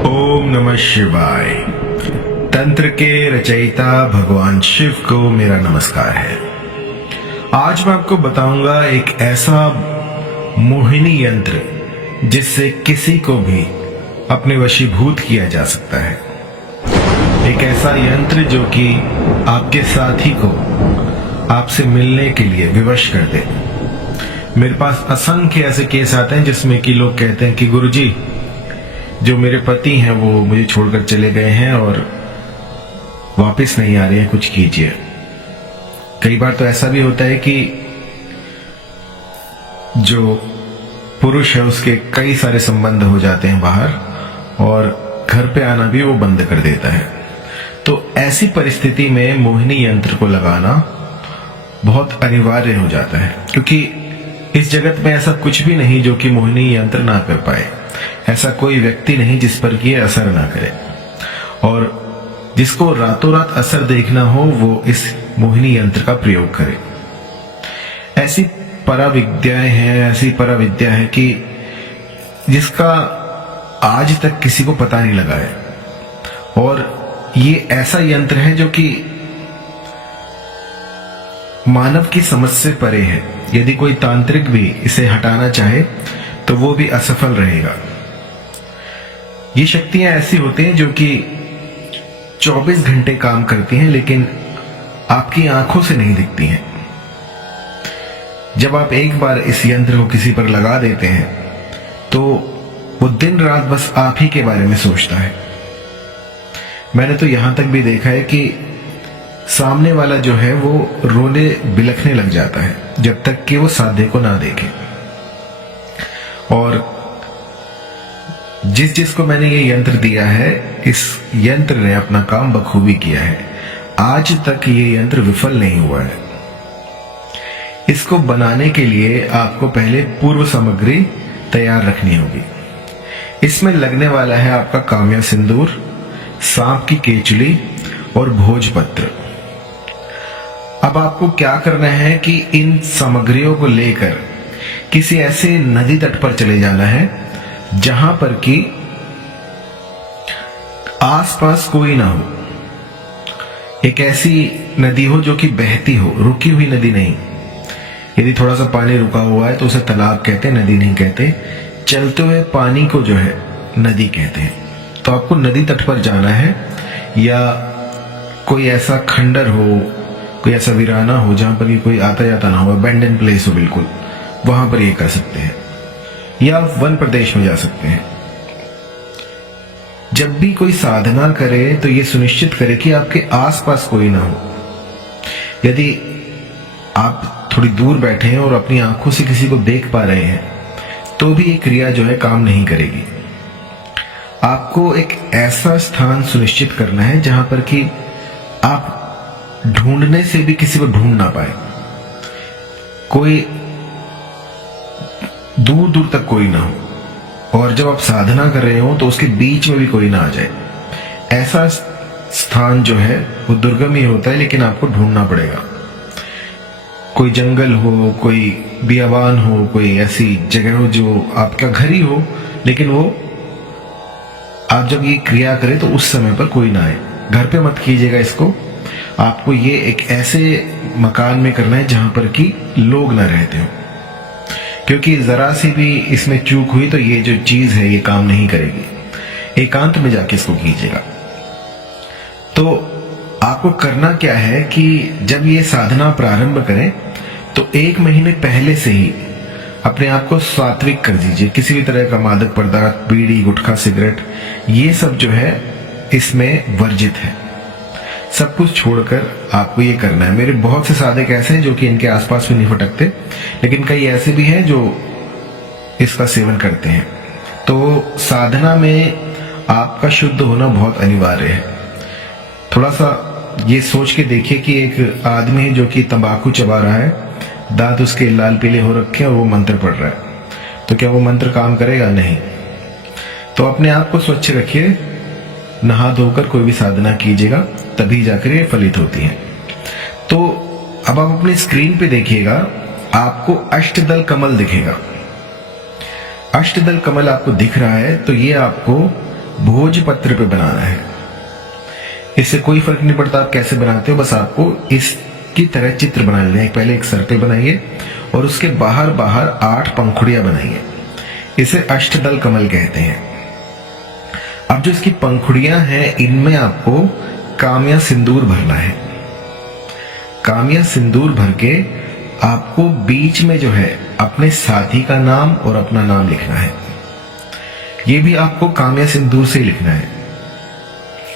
ओम नमः शिवाय। तंत्र के रचयिता भगवान शिव को मेरा नमस्कार है। आज मैं आपको बताऊंगा एक ऐसा मोहिनी यंत्र जिससे किसी को भी अपने वशीभूत किया जा सकता है। एक ऐसा यंत्र जो कि आपके साथी को आपसे मिलने के लिए विवश कर दे। मेरे पास असंख्य ऐसे केस आते हैं जिसमें कि लोग कहते हैं कि गुरुजी, जो मेरे पति हैं वो मुझे छोड़कर चले गए हैं और वापस नहीं आ रहे हैं, कुछ कीजिए। कई बार तो ऐसा भी होता है कि जो पुरुष है उसके कई सारे संबंध हो जाते हैं बाहर और घर पे आना भी वो बंद कर देता है। तो ऐसी परिस्थिति में मोहिनी यंत्र को लगाना बहुत अनिवार्य हो जाता है, क्योंकि इस जगत में ऐसा कुछ भी नहीं जो कि मोहिनी यंत्र ना कर पाए। ऐसा कोई व्यक्ति नहीं जिस पर कि असर ना करे, और जिसको रातों रात असर देखना हो वो इस मोहिनी यंत्र का प्रयोग करे। ऐसी पराविद्याएं हैं, ऐसी पराविद्या है कि जिसका आज तक किसी को पता नहीं लगा है, और ये ऐसा यंत्र है जो कि मानव की समझ से परे है। यदि कोई तांत्रिक भी इसे हटाना चाहे तो वो भी असफल रहेगा। ये शक्तियां ऐसी होती हैं जो कि 24 घंटे काम करती हैं, लेकिन आपकी आंखों से नहीं दिखती हैं। जब आप एक बार इस यंत्र को किसी पर लगा देते हैं तो वो दिन रात बस आप ही के बारे में सोचता है। मैंने तो यहां तक भी देखा है कि सामने वाला जो है वो रोने बिलखने लग जाता है जब तक कि वो साधे को ना देखे। और जिसको मैंने ये यंत्र दिया है, इस यंत्र ने अपना काम बखूबी किया है। आज तक ये यंत्र विफल नहीं हुआ है। इसको बनाने के लिए आपको पहले पूर्व सामग्री तैयार रखनी होगी। इसमें लगने वाला है आपका काम्या सिंदूर, सांप की केचुली और भोजपत्र। अब आपको क्या करना है कि इन सामग्रियों को लेकर किसी ऐसे नदी तट पर चले जाना है जहां पर कि आसपास कोई ना हो। एक ऐसी नदी हो जो कि बहती हो, रुकी हुई नदी नहीं। यदि थोड़ा सा पानी रुका हुआ है तो उसे तालाब कहते, नदी नहीं कहते। चलते हुए पानी को जो है नदी कहते हैं। तो आपको नदी तट पर जाना है, या कोई ऐसा खंडर हो, कोई ऐसा वीराना हो जहां पर कोई आता जाता ना हो, अबैंडन प्लेस हो बिल्कुल, वहां पर ये कर सकते हैं। या वन प्रदेश में जा सकते हैं। जब भी कोई साधना करे तो ये सुनिश्चित करे कि आपके आसपास कोई ना हो। यदि आप थोड़ी दूर बैठे हैं और अपनी आंखों से किसी को देख पा रहे हैं तो भी ये क्रिया जो है काम नहीं करेगी। आपको एक ऐसा स्थान सुनिश्चित करना है जहां पर कि आप ढूंढने से भी किसी को ढूंढ ना पाए। कोई दूर दूर तक कोई ना हो, और जब आप साधना कर रहे हो तो उसके बीच में भी कोई ना आ जाए। ऐसा स्थान जो है वो दुर्गम ही होता है, लेकिन आपको ढूंढना पड़ेगा। कोई जंगल हो, कोई बियाबान हो, कोई ऐसी जगह हो जो आपका घर ही हो, लेकिन वो आप जब ये क्रिया करें तो उस समय पर कोई ना आए। घर पे मत कीजिएगा इसको। आपको ये एक ऐसे मकान में करना है जहां पर कि लोग ना रहते हो, क्योंकि जरा सी भी इसमें चूक हुई तो ये जो चीज है ये काम नहीं करेगी। एकांत में जाके इसको कीजिएगा। तो आपको करना क्या है कि जब ये साधना प्रारंभ करें तो 1 महीने पहले से ही अपने आप को सात्विक कर दीजिए। किसी भी तरह का मादक पदार्थ, बीड़ी, गुटखा, सिगरेट, ये सब जो है इसमें वर्जित है। सब कुछ छोड़कर आपको ये करना है। मेरे बहुत से साधक ऐसे हैं जो कि इनके आसपास भी नहीं फटकते, लेकिन कई ऐसे भी हैं जो इसका सेवन करते हैं। तो साधना में आपका शुद्ध होना बहुत अनिवार्य है। थोड़ा सा ये सोच के देखिए कि एक आदमी है जो कि तंबाकू चबा रहा है, दांत उसके लाल पीले हो रखे हैं और वो मंत्र पढ़ रहा है, तो क्या वो मंत्र काम करेगा? नहीं। तो अपने आप को स्वच्छ रखिए, नहा धोकर कोई भी साधना कीजिएगा, तभी जाकर ये फलित होती है। तो अब आप अपनी स्क्रीन पे देखिएगा, आपको अष्टदल कमल दिखेगा। अष्टदल कमल आपको दिख रहा है तो ये आपको भोजपत्र पे बनाना है। इससे कोई फर्क नहीं पड़ता आप कैसे बनाते हो, बस आपको इसकी तरह चित्र बना लेना है। पहले एक सर्कल बनाइए और उसके बाहर बाहर 8 पंखुड़ियां बनाइए। इसे अष्टदल कमल कहते हैं। अब जो इसकी पंखुड़ियां हैं, इनमें आपको काम्या सिंदूर भरना है। काम्या सिंदूर भर के आपको बीच में जो है अपने साथी का नाम और अपना नाम लिखना है। ये भी आपको काम्या सिंदूर से ही लिखना है।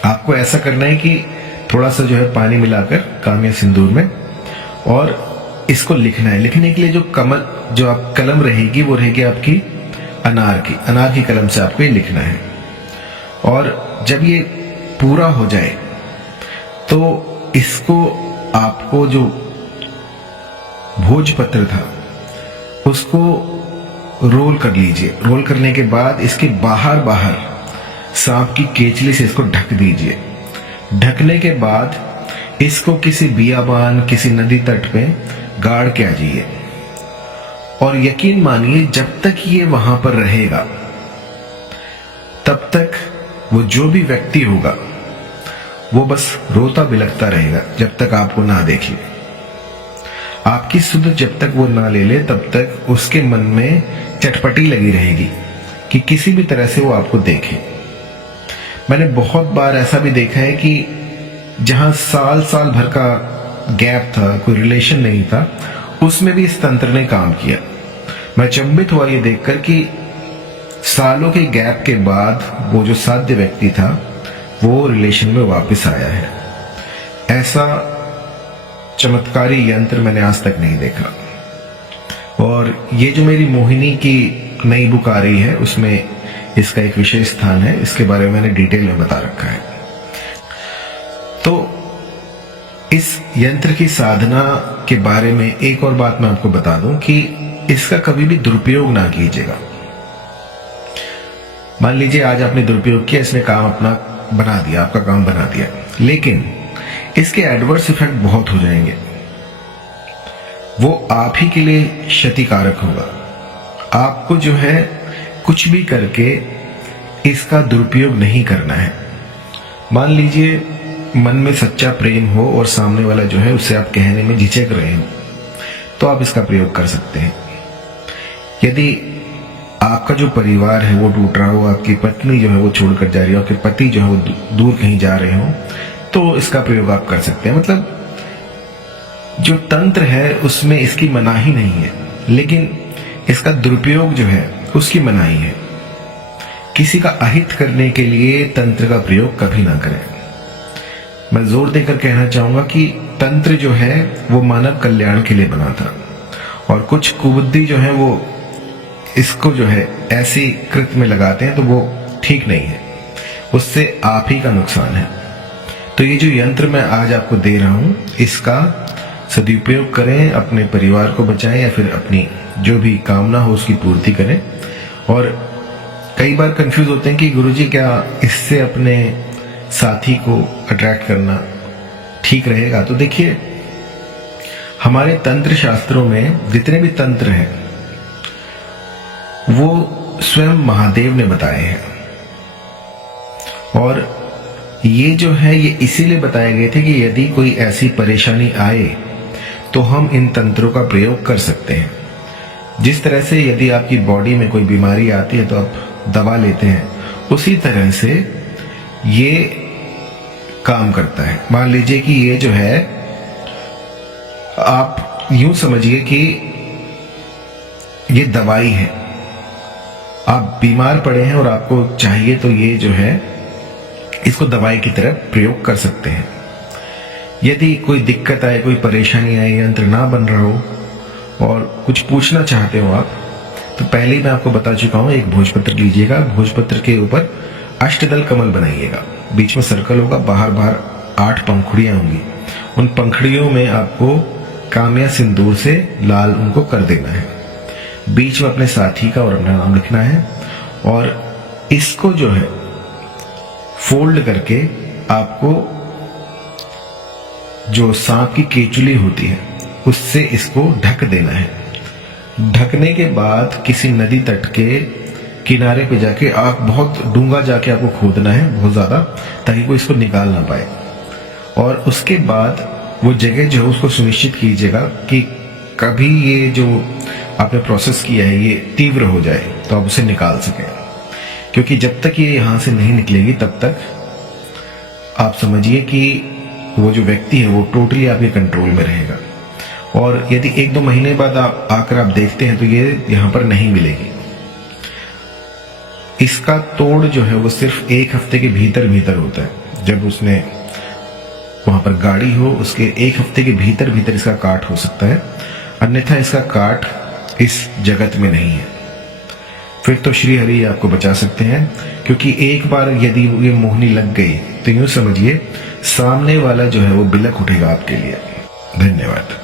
आपको ऐसा करना है कि थोड़ा सा जो है पानी मिलाकर काम्या सिंदूर में, और इसको लिखना है। लिखने के लिए जो आप कलम रहेगी वो रहेगी आपकी अनार की कलम से आपको ये लिखना है। और जब ये पूरा हो जाए तो इसको आपको जो भोजपत्र था उसको रोल कर लीजिए। रोल करने के बाद इसके बाहर बाहर सांप की केचली से इसको ढक दीजिए। ढकने के बाद इसको किसी बियाबान, किसी नदी तट पे गाड़ के आ जाइए। और यकीन मानिए जब तक ये वहां पर रहेगा तब तक वो जो भी व्यक्ति होगा वो बस रोता बिलखता रहेगा जब तक आपको ना देख ले। आपकी सुध जब तक वो ना ले ले तब तक उसके मन में चटपटी लगी रहेगी कि किसी भी तरह से वो आपको देखे। मैंने बहुत बार ऐसा भी देखा है कि जहां साल साल भर का गैप था, कोई रिलेशन नहीं था, उसमें भी इस तंत्र ने काम किया। मैं चंबित हुआ ये देखकर कि सालों के गैप के बाद वो जो साध्य व्यक्ति था वो रिलेशन में वापस आया है। ऐसा चमत्कारी यंत्र मैंने आज तक नहीं देखा। और ये जो मेरी मोहिनी की नई बुक आ रही है उसमें इसका एक विशेष स्थान है। इसके बारे में मैंने डिटेल में बता रखा है। तो इस यंत्र की साधना के बारे में एक और बात मैं आपको बता दूं कि इसका कभी भी दुरुपयोग ना कीजिएगा। मान लीजिए आज आपने दुरुपयोग किया, इसने काम अपना बना दिया, आपका काम बना दिया, लेकिन इसके एडवर्स इफेक्ट बहुत हो जाएंगे। वो आप ही के लिए क्षतिकारक होगा। आपको जो है कुछ भी करके इसका दुरुपयोग नहीं करना है। मान लीजिए मन में सच्चा प्रेम हो और सामने वाला जो है उससे आप कहने में झिझक रहे हो, तो आप इसका प्रयोग कर सकते हैं। यदि आपका जो परिवार है वो टूट रहा हो, आपकी पत्नी जो है वो छोड़कर जा रही हो, आपके पति जो है वो दूर कहीं जा रहे हो, तो इसका प्रयोग आप कर सकते हैं। मतलब जो तंत्र है उसमें इसकी मनाही नहीं है, लेकिन इसका दुरुपयोग जो है उसकी मनाही है। किसी का अहित करने के लिए तंत्र का प्रयोग कभी ना करें। मैं जोर देकर कहना चाहूंगा कि तंत्र जो है वो मानव कल्याण के लिए बना था, और कुछ कुबुद्धि जो है वो इसको जो है ऐसी कृत में लगाते हैं तो वो ठीक नहीं है, उससे आप ही का नुकसान है। तो ये जो यंत्र मैं आज आपको दे रहा हूं इसका सदुपयोग करें, अपने परिवार को बचाएं या फिर अपनी जो भी कामना हो उसकी पूर्ति करें। और कई बार कंफ्यूज होते हैं कि गुरुजी क्या इससे अपने साथी को अट्रैक्ट करना ठीक रहेगा? तो देखिए, हमारे तंत्र शास्त्रों में जितने भी तंत्र हैं वो स्वयं महादेव ने बताए हैं, और ये जो है ये इसीलिए बताए गए थे कि यदि कोई ऐसी परेशानी आए तो हम इन तंत्रों का प्रयोग कर सकते हैं। जिस तरह से यदि आपकी बॉडी में कोई बीमारी आती है तो आप दवा लेते हैं, उसी तरह से ये काम करता है। मान लीजिए कि ये जो है आप यूं समझिए कि ये दवाई है। आप बीमार पड़े हैं और आपको चाहिए तो ये जो है इसको दवाई की तरह प्रयोग कर सकते हैं। यदि कोई दिक्कत आए, कोई परेशानी आए, यंत्र ना बन रहा हो और कुछ पूछना चाहते हो आप, तो पहले ही मैं आपको बता चुका हूं, एक भोजपत्र लीजिएगा, भोजपत्र के ऊपर अष्टदल कमल बनाइएगा, बीच में सर्कल होगा, बाहर बाहर 8 पंखुड़ियां होंगी। उन पंखुड़ियों में आपको काम्या सिंदूर से लाल उनको कर देना है। बीच में अपने साथी का और अपना नाम लिखना है, और इसको जो है फोल्ड करके आपको जो सांप की केचुली होती है उससे इसको ढक देना है। ढकने के बाद किसी नदी तट के किनारे पे जाके आप बहुत डूंगा जाके आपको खोदना है बहुत ज़्यादा, ताकि कोई इसको निकाल ना पाए। और उसके बाद वो जगह जो है उसको सुनिश्चित कीजिएगा कि कभी ये जो आपने प्रोसेस किया है ये तीव्र हो जाए तो आप उसे निकाल सकें, क्योंकि जब तक ये यहाँ से नहीं निकलेगी तब तक आप समझिए कि वो जो व्यक्ति है वो टोटली आपके कंट्रोल में रहेगा। और यदि 1-2 महीने बाद आप आकर आप देखते हैं तो ये यहाँ पर नहीं मिलेगी। इसका तोड़ जो है वो सिर्फ 1 हफ्ते के भीतर भीतर होता है। जब उसने वहां पर गाड़ी हो उसके 1 हफ्ते के भीतर भीतर इसका काट हो सकता है, अन्यथा इसका काट इस जगत में नहीं है। फिर तो श्री हरि आपको बचा सकते हैं, क्योंकि एक बार यदि ये मोहनी लग गई तो यूं समझिए सामने वाला जो है वो बिलक उठेगा आपके लिए। धन्यवाद।